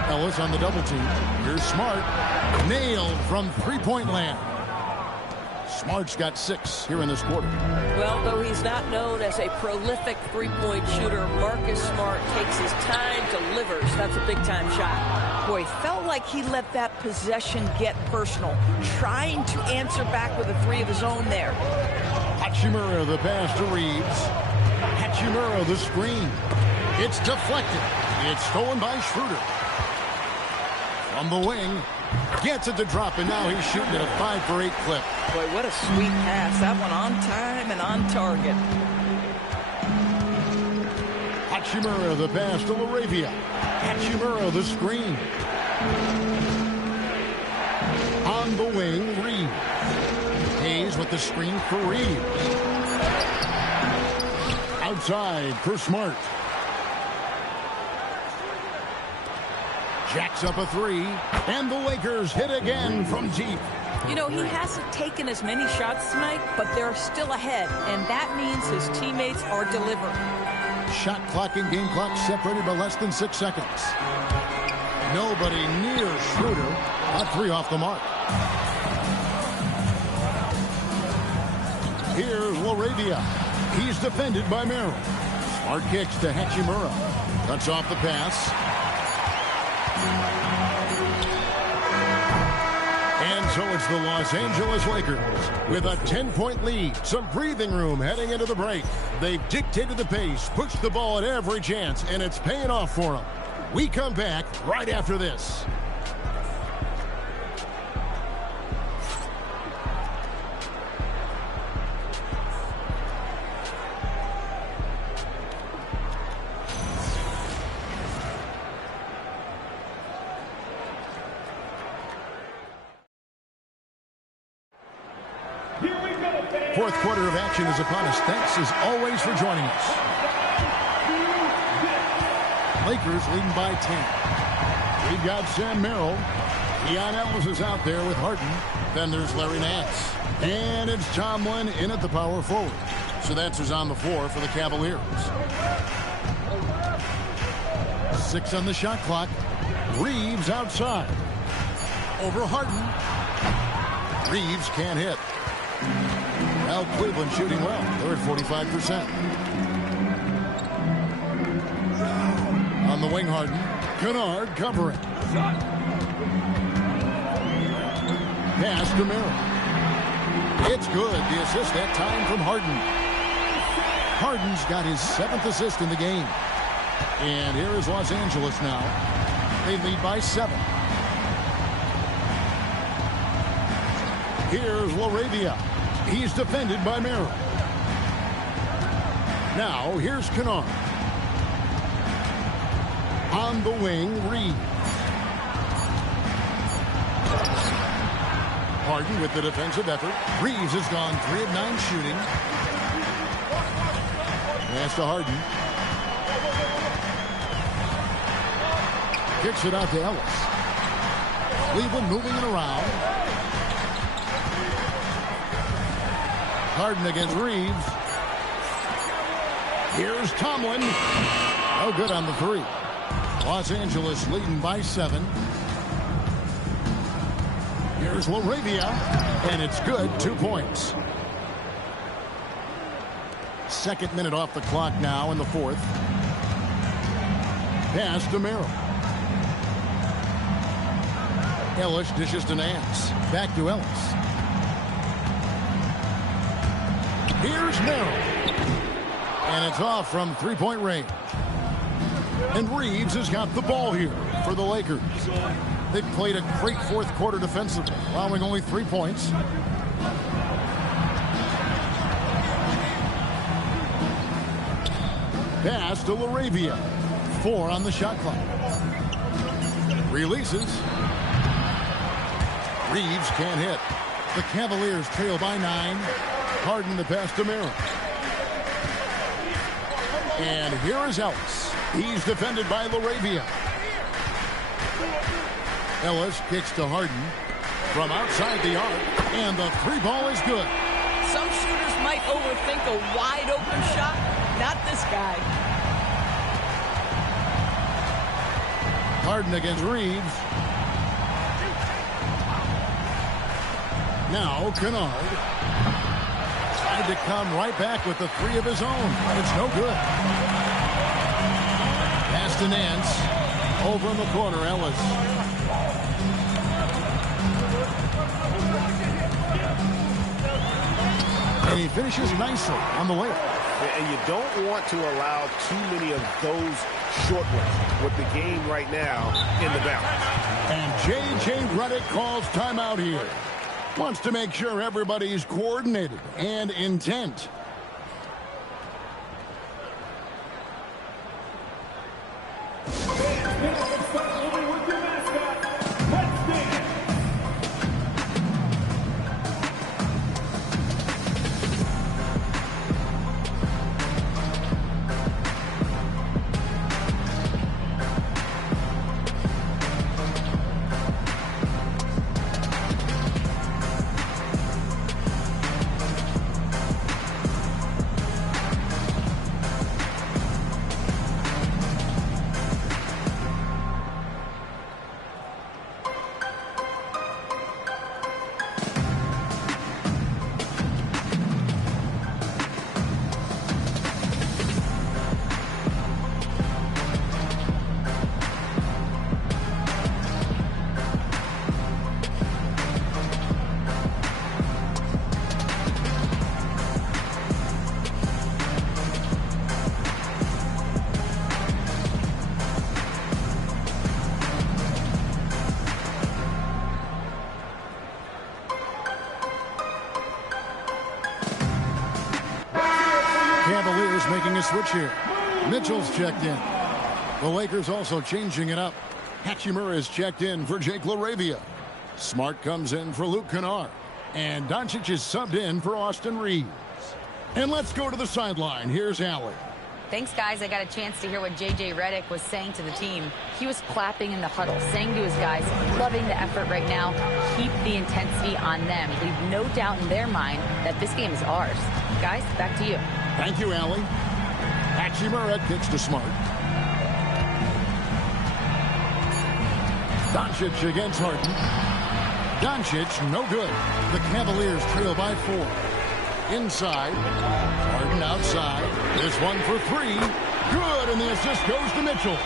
Ellis on the double team. Here's Smart. Nailed from three-point land. Smart's got 6 here in this quarter. Well, though he's not known as a prolific three-point shooter, Marcus Smart takes his time, delivers. That's a big-time shot. Boy, felt like he let that possession get personal, trying to answer back with a 3 of his own there. Hachimura the pass to Reeves. Hachimura the screen. It's deflected. It's stolen by Schroeder. From the wing. Gets it to drop, and now he's shooting at a 5-for-8 clip. Boy, what a sweet pass. That one on time and on target. Hachimura the pass to Laravia. Hachimura the screen. On the wing, Reeves. Hayes with the screen for Reeves. Outside for Smart. Jacks up a 3, and the Lakers hit again from deep. You know, he hasn't taken as many shots tonight, but they're still ahead, and that means his teammates are delivering. Shot clock and game clock separated by less than 6 seconds. Nobody near Schroeder. A 3 off the mark. Here's Laravia. He's defended by Merrill. Smart kicks to Hachimura. Cuts off the pass. And so it's the Los Angeles Lakers with a 10-point lead. Some breathing room heading into the break. They've dictated the pace, pushed the ball at every chance, and it's paying off for them. We come back right after this. Fourth quarter of action is upon us. Thanks as always for joining us. Lakers leading by 10. We've got Sam Merrill. Keon Ellis is out there with Harden. Then there's Larry Nance. And it's Tomlin in at the power forward. So that's who's on the floor for the Cavaliers. 6 on the shot clock. Reeves outside. Over Harden. Reeves can't hit. Now Cleveland shooting well. They're at 45%. On the wing, Harden. Kennard covering. Pass to Merrill. It's good. The assist that time from Harden. Harden's got his 7th assist in the game. And here is Los Angeles now. They lead by 7. Here's Laravia. He's defended by Merrill. Now, here's Kennard. On the wing, Reeves. Harden with the defensive effort. Reeves has gone 3 of 9 shooting. Pass to Harden. Kicks it out to Ellis. Cleveland moving it around. Harden against Reeves. Here's Tomlin. No good on the 3. Los Angeles leading by 7. Here's Laravia. And it's good. 2 points. 2nd minute off the clock now in the 4th. Pass to Merrill. Ellis dishes to Nance. Back to Ellis. Here's Merrill. And it's off from 3-point range. And Reeves has got the ball here for the Lakers. They've played a great 4th quarter defensively, allowing only 3 points. Pass to Laravia. 4 on the shot clock. Releases. Reeves can't hit. The Cavaliers trail by 9. Harden the pass to Merrill. And here is Ellis. He's defended by Laravia. Ellis kicks to Harden from outside the arc. And the 3 ball is good. Some shooters might overthink a wide open shot. Not this guy. Harden against Reeves. Now Kennard. To come right back with the 3 of his own, but it's no good. Pass to Nance. Over in the corner, Ellis. And he finishes nicely on the layup. And you don't want to allow too many of those short ones with the game right now in the balance. And J.J. Redick calls timeout here. Wants to make sure everybody's coordinated and intent. Cavaliers making a switch here. Mitchell's checked in. The Lakers also changing it up. Hachimura is checked in for Jake LaRavia. Smart comes in for Luke Kennard. And Doncic is subbed in for Austin Reeves. And let's go to the sideline. Here's Allie. Thanks, guys. I got a chance to hear what J.J. Redick was saying to the team. He was clapping in the huddle, saying to his guys, loving the effort right now. Keep the intensity on them. Leave no doubt in their mind that this game is ours. Guys, back to you. Thank you, Allie. Hachimura kicks to Smart. Doncic against Harden. Doncic, no good. The Cavaliers trail by 4. Inside. Harden outside. This one for 3. Good, and the assist goes to Mitchell.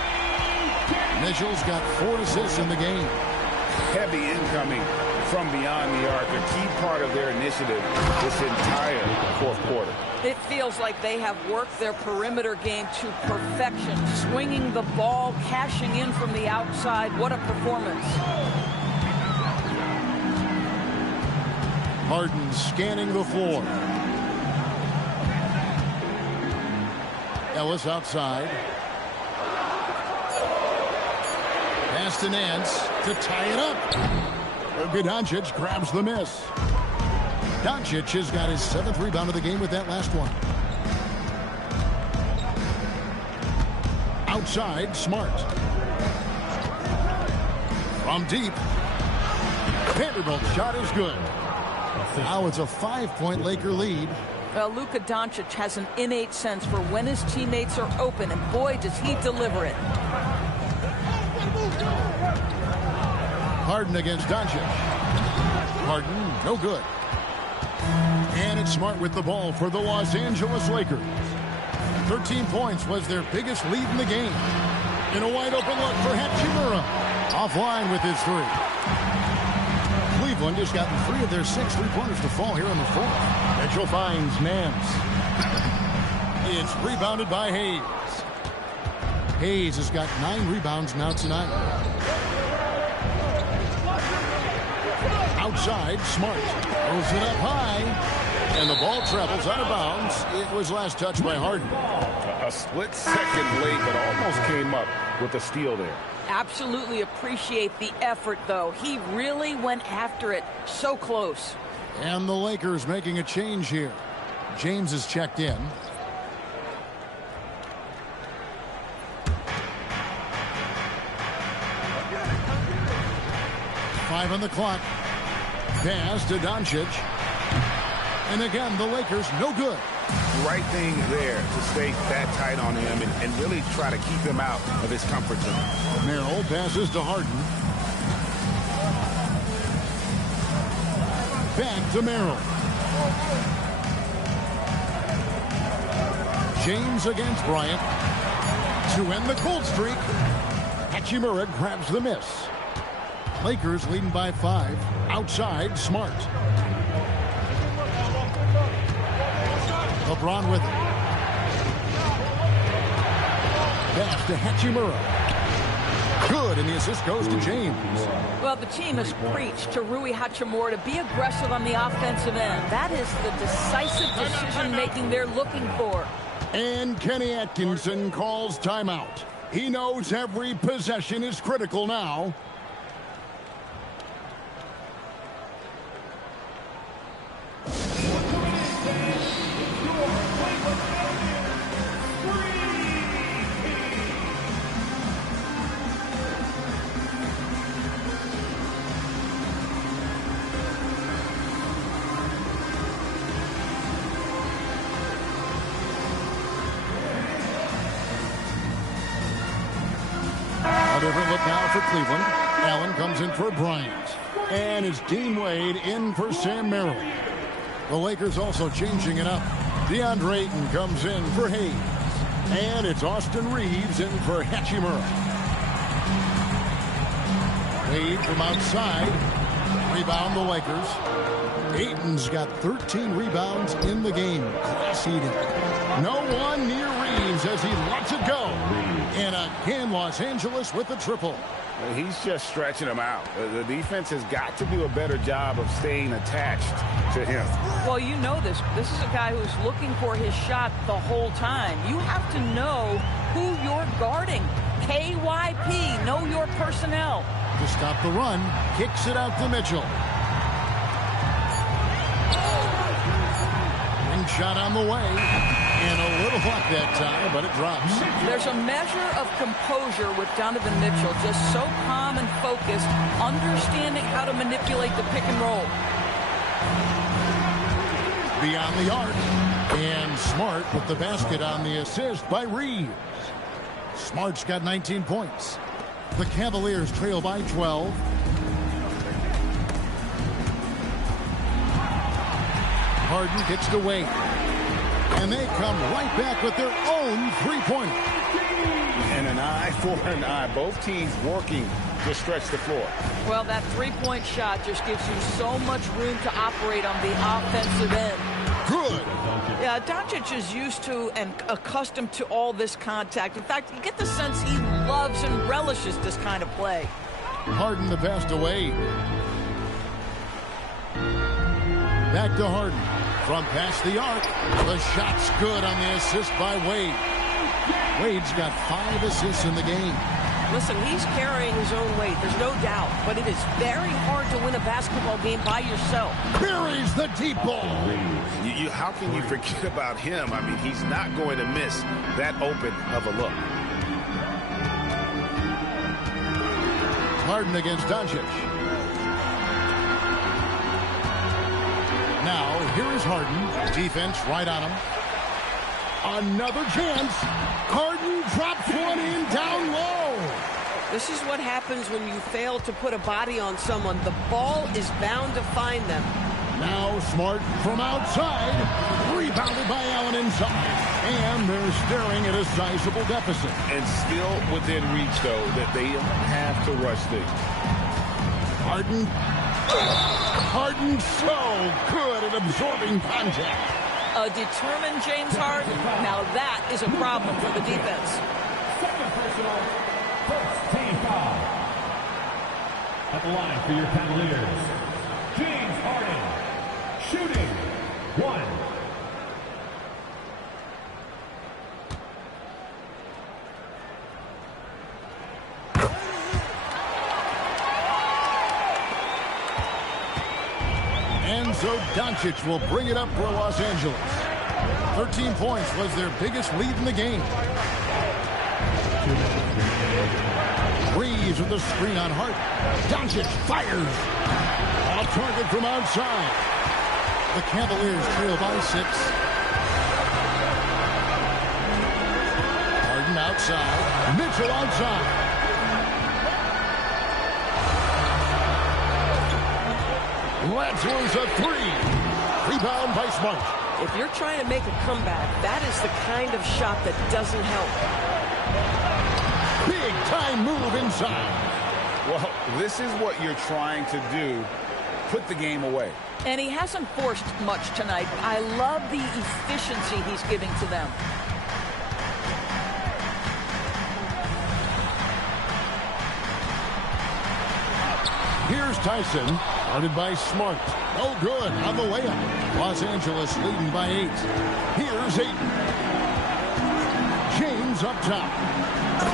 Mitchell's got 4 assists in the game. Heavy incoming from beyond the arc, a key part of their initiative this entire fourth quarter. It feels like they have worked their perimeter game to perfection, swinging the ball, cashing in from the outside. What a performance. Harden scanning the floor. Ellis outside. Pass to Nance to tie it up. Doncic grabs the miss. Doncic has got his 7th rebound of the game with that last one. Outside, Smart. From deep. Vanderbilt's shot is good. Now it's a 5-point Laker lead. Well, Luka Doncic has an innate sense for when his teammates are open, and boy, does he deliver it. Harden against Doncic. Harden, no good. And it's Smart with the ball for the Los Angeles Lakers. 13 points was their biggest lead in the game. In a wide open look for Hachimura. Offline with his 3. Cleveland has gotten 3 of their 6 3-pointers to fall here in the 4th. Mitchell finds Nance. It's rebounded by Hayes. Hayes has got 9 rebounds now tonight. Outside, Smart throws it up high, and the ball travels out of bounds. It was last touched by Harden. A split second late, but almost came up with a steal there. Absolutely appreciate the effort, though. He really went after it. So close. And the Lakers making a change here. James is checked in. Five on the clock. Pass to Doncic. And again, the Lakers no good. Right thing there to stay that tight on him and really try to keep him out of his comfort zone. Merrill passes to Harden. Back to Merrill. James against Bryant. To end the cold streak. Hachimura grabs the miss. Lakers leading by 5. Outside, Smart. LeBron with it. Pass to Hachimura. Good, and the assist goes to James. Well, the team has preached to Rui Hachimura to be aggressive on the offensive end. That is the decisive decision-making they're looking for. And Kenny Atkinson calls timeout. He knows every possession is critical now. Different look now for Cleveland. Allen comes in for Bryant. And it's Dean Wade in for Sam Merrill. The Lakers also changing it up. DeAndre Ayton comes in for Hayes. And it's Austin Reeves in for Hachimura. Wade from outside. Rebound the Lakers. Ayton's got 13 rebounds in the game. Class eating. No one near Reeves as he lets it go. And again, Los Angeles with the triple. He's just stretching him out. The defense has got to do a better job of staying attached to him. Well, you know this. This is a guy who's looking for his shot the whole time. You have to know who you're guarding. KYP, know your personnel. To stop the run, kicks it out to Mitchell. Ring shot on the way. And a little luck that time, but it drops. There's a measure of composure with Donovan Mitchell, just so calm and focused, understanding how to manipulate the pick and roll. Beyond the arc, and Smart with the basket on the assist by Reeves. Smart's got 19 points. The Cavaliers trail by 12. Harden gets to Wade. And they come right back with their own three-pointer. And an eye for an eye. Both teams working to stretch the floor. Well, that three-point shot just gives you so much room to operate on the offensive end. Good. Yeah, Doncic is used to and accustomed to all this contact. In fact, you get the sense he loves and relishes this kind of play. Harden the pass to Wade. Back to Harden. From past the arc, the shot's good on the assist by Wade. Wade's got 5 assists in the game. Listen, he's carrying his own weight, there's no doubt. But it is very hard to win a basketball game by yourself. Buries the deep ball. How can you forget about him? I mean, he's not going to miss that open of a look. Harden against Doncic. Now, here is Harden. Defense right on him. Another chance. Harden drops one in down low. This is what happens when you fail to put a body on someone. The ball is bound to find them. Now Smart from outside. Rebounded by Allen inside. And they're staring at a sizable deficit. And still within reach, though, that they don't have to rush things. Harden. Harden so good at absorbing contact. A determined James Harden. Now that is a problem for the defense. Second personal, first team foul. At the line for your Cavaliers, James Harden, shooting 1. So Doncic will bring it up for Los Angeles. 13 points was their biggest lead in the game. Reeves with the screen on Hart. Doncic fires. Off target from outside. The Cavaliers trail by 6. Harden outside. Mitchell outside. Latzler's a 3. Rebound by Smart. If you're trying to make a comeback, that is the kind of shot that doesn't help. Big time move inside. Well, this is what you're trying to do. Put the game away. And he hasn't forced much tonight. I love the efficiency he's giving to them. Here's Tyson, guarded by Smart. Oh, good, on the layup. Los Angeles leading by 8. Here's 8. James up top.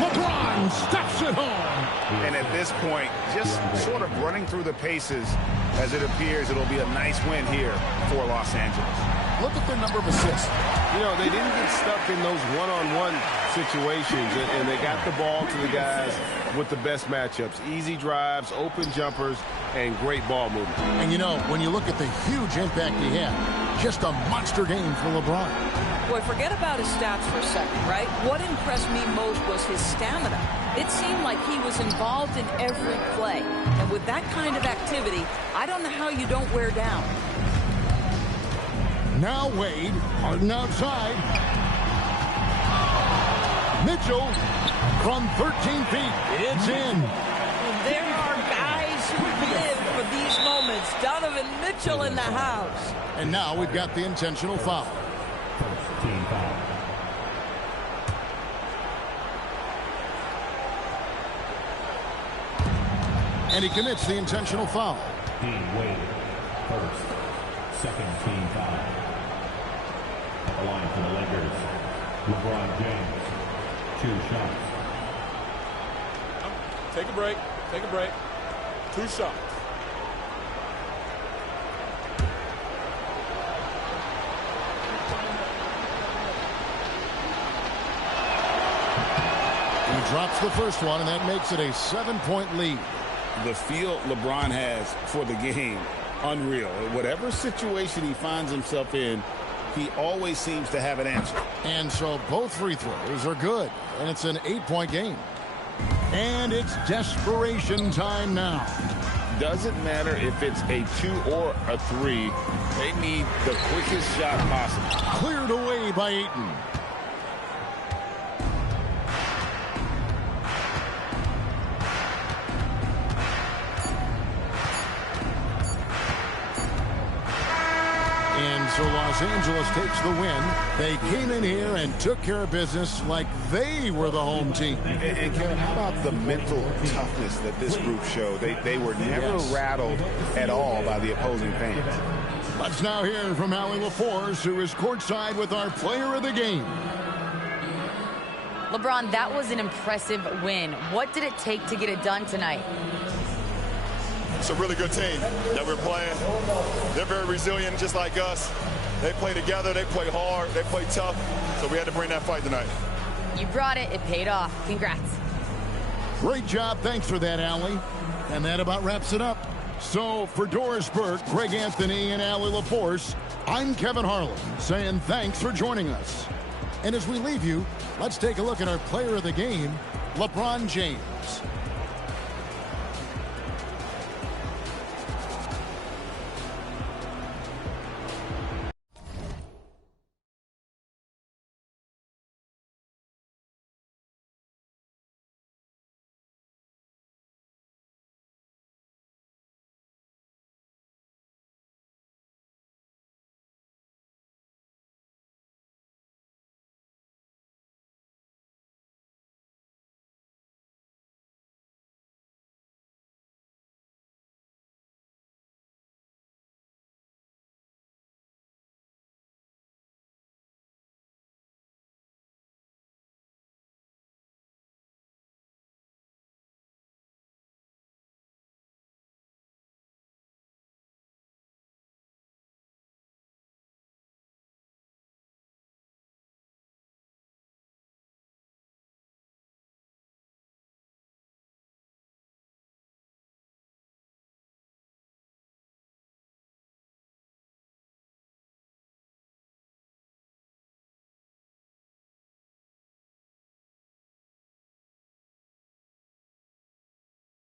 LeBron stuffs it home. And at this point, just sort of running through the paces as it appears it'll be a nice win here for Los Angeles. Look at their number of assists. You know, they didn't get stuck in those one-on-one situations, and they got the ball to the guys with the best matchups. Easy drives, open jumpers, and great ball movement. And, you know, when you look at the huge impact he had, just a monster game for LeBron. Boy, forget about his stats for a second, right? What impressed me most was his stamina. It seemed like he was involved in every play. And with that kind of activity, I don't know how you don't wear down. Now Wade, Harden outside. Mitchell from 13 feet. It's in. There are guys who live for these moments. Donovan Mitchell in the house. And now we've got the intentional foul. Team foul. And he commits the intentional foul. Team Wade. First. Second team foul. At the line for the Lakers, LeBron James. 2 shots. Take a break. Take a break. 2 shots. He drops the first one, and that makes it a 7-point lead. The feel LeBron has for the game, unreal. Whatever situation he finds himself in, he always seems to have an answer. And so both free throws are good, and it's an 8-point game. And it's desperation time now. Doesn't matter if it's a 2 or a 3. They need the quickest shot possible. Cleared away by Ayton. And so Los Angeles takes the win. They came in here and took care of business like they were the home team. And Kevin, how about the mental toughness that this group showed? They were never rattled at all by the opposing fans. Let's now hear from Allie LaForce, who is courtside with our player of the game. LeBron, that was an impressive win. What did it take to get it done tonight? It's a really good team that we're playing. They're very resilient, just like us. They play together, they play hard, they play tough. So we had to bring that fight tonight. You brought it. It paid off. Congrats. Great job. Thanks for that, Allie. And that about wraps it up. So for Doris Burke, Greg Anthony, and Allie LaForce, I'm Kevin Harlan saying thanks for joining us. And as we leave you, let's take a look at our player of the game, LeBron James.